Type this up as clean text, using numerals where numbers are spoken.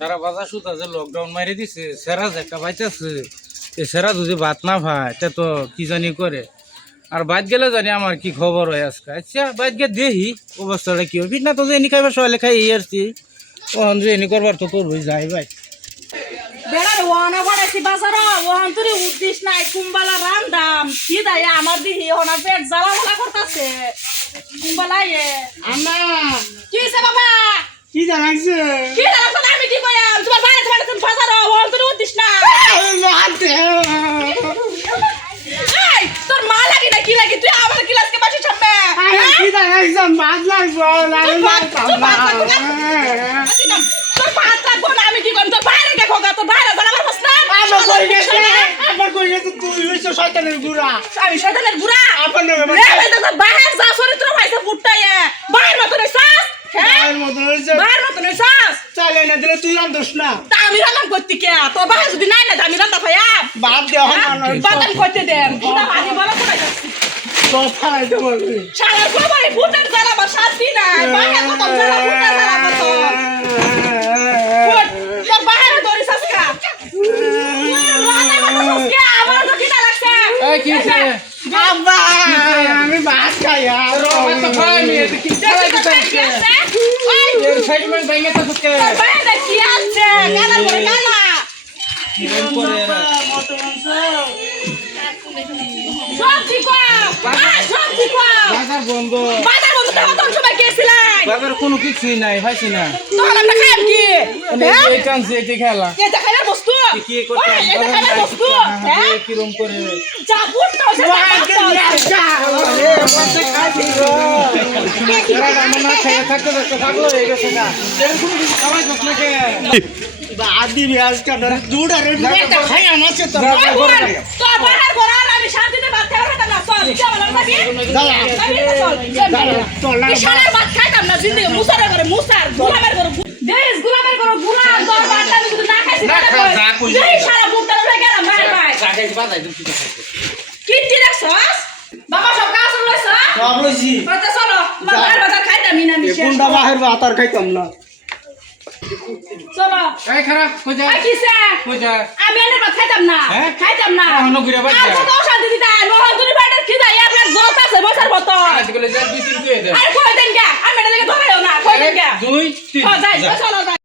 সারা বাজার সুতা যে লকডাউন মারি দিছে সেরা যে একটা পাইতেছে এই সেরা যদি ভাত না পায় তা তো কি জানি করে আর বাইর গেলে জানি আমার কি খবর হয় আজকে আচ্ছা বাইর গিয়ে দেখি অবস্থাটা কি হবে না তো যে এনি খাইবার সবাই লেখাই এই আসছি ওখান যে এনি করবার তো করবোই যাই ভাই বেড়ার ওয়ানা পড়াইছি বাজার ওহান তুই উদ্দিস নাই কুম্বালা রান্দাম কি দায় আমার দিহি ওনা পেট জ্বালা ভালা করতেছে কুম্বালা আম্মা কি হইছে বাবা কি জানাইছে কি জানাছ আমি কি কইয়াম তোমার বাইরে তুমি বাজার ওহান তুই উদ্দিস না মাতে এই তোর মা লাগি না কি লাগি তুই আমার ক্লাসকে বাসি ছাড়বে কি জানাইছে মাছ লাগবে তোর পাঁচ লাগবো না আমি কি করব তোর বাইরে কে খোগা তোর বাইরে জানাবার হস না আমার কই গেছে তুই হইছো শয়তানের গুড়া আমি শয়তানের গুড়া আপন নামে বাইরে যা চরিত্র পাইছে ফুটটাইয়ে বাইরে মত রইছাস বাইরের মতো হইছে বাইরে মত রইছাস চালে না দিলে তুই রান্ধস না তা আমি রান্না করতে কে তোর বাইরে যদি নাই না আমি রান্না পাইয়া বাদ দে বাদাম করতে দেন পুরা পানি বলা কোথায় তো ফালাই দে বলবি সারা সবাই ফুটার জ্বালা বা শান্তি নাই বাইরে কত জ্বালা ফুটার জ্বালা কত তোর বাইরে ধরিছাস কা আমার তো কিনা লাগছে এই কি হইছে আব্বা আমি ভাত খাই আর রোজ তো খাই নি এত কি খাই দিতে এর সাইডমেন্ট বাইরে তো সুকে বাইরে কি আছে গানা করে গানা কিরম করে মত মাংস সবজি কো সবজি কো বাজার বন্ধ বাজার বন্ধ তো তখন সবাই গেছিলেন বাজার কোনো কিছুই নাই পাইছি না তখন আমরা খাইম কি এই কানছে এটি খেলা এটা খাইবার বস্তু কি করতে এটা খাইবার বস্তু হ্যাঁ কিরম করে যা ফুটতো সেটা এরা রান্না না খেয়ে থাকতে থাকতে থাকলো হয়ে গেছে না এরকম কিছু খাওয়াই দোষ না কে আদি বিয়াজ কাটার জুড়ারে একটা খাই আমার সে তো তো বাহার করার আমি শান্তিতে ভাত খাইবার হতাম না চল কি বলার থাকি ইশারার ভাত খাইতাম না জিন্দেগি মুসারের করে মুসার গোলামের করে দেশ গোলামের করে গোলাম তোর ভাত আমি শুধু না খাইছি দেশ সারা বুকটা রয়ে গেলাম ভাই ভাই কি দেখছস বাবা সব কাজ লইছ সব লইছি কইতে চলো তোমার ভাই বাজার খাইতাম না মিশে কোনটা বাহির ভাত আর খাইতাম না চলো এই খারাপ কইজা আই কিসে কইজা আমি এনে ভাত খাইতাম না হ্যাঁ? খাইতাম না এখনো ঘুরে বাজা। আর কত শান্তি দিতা নহল তুমি বাইরে কি যাই আপনার জোত আছে বসার মত আজ গলে যা দুই তিন কই দে আরে কই দেন কে আমি এটা লাগে ধরাইও না কই দেন কে দুই তিন যাই চলো যাই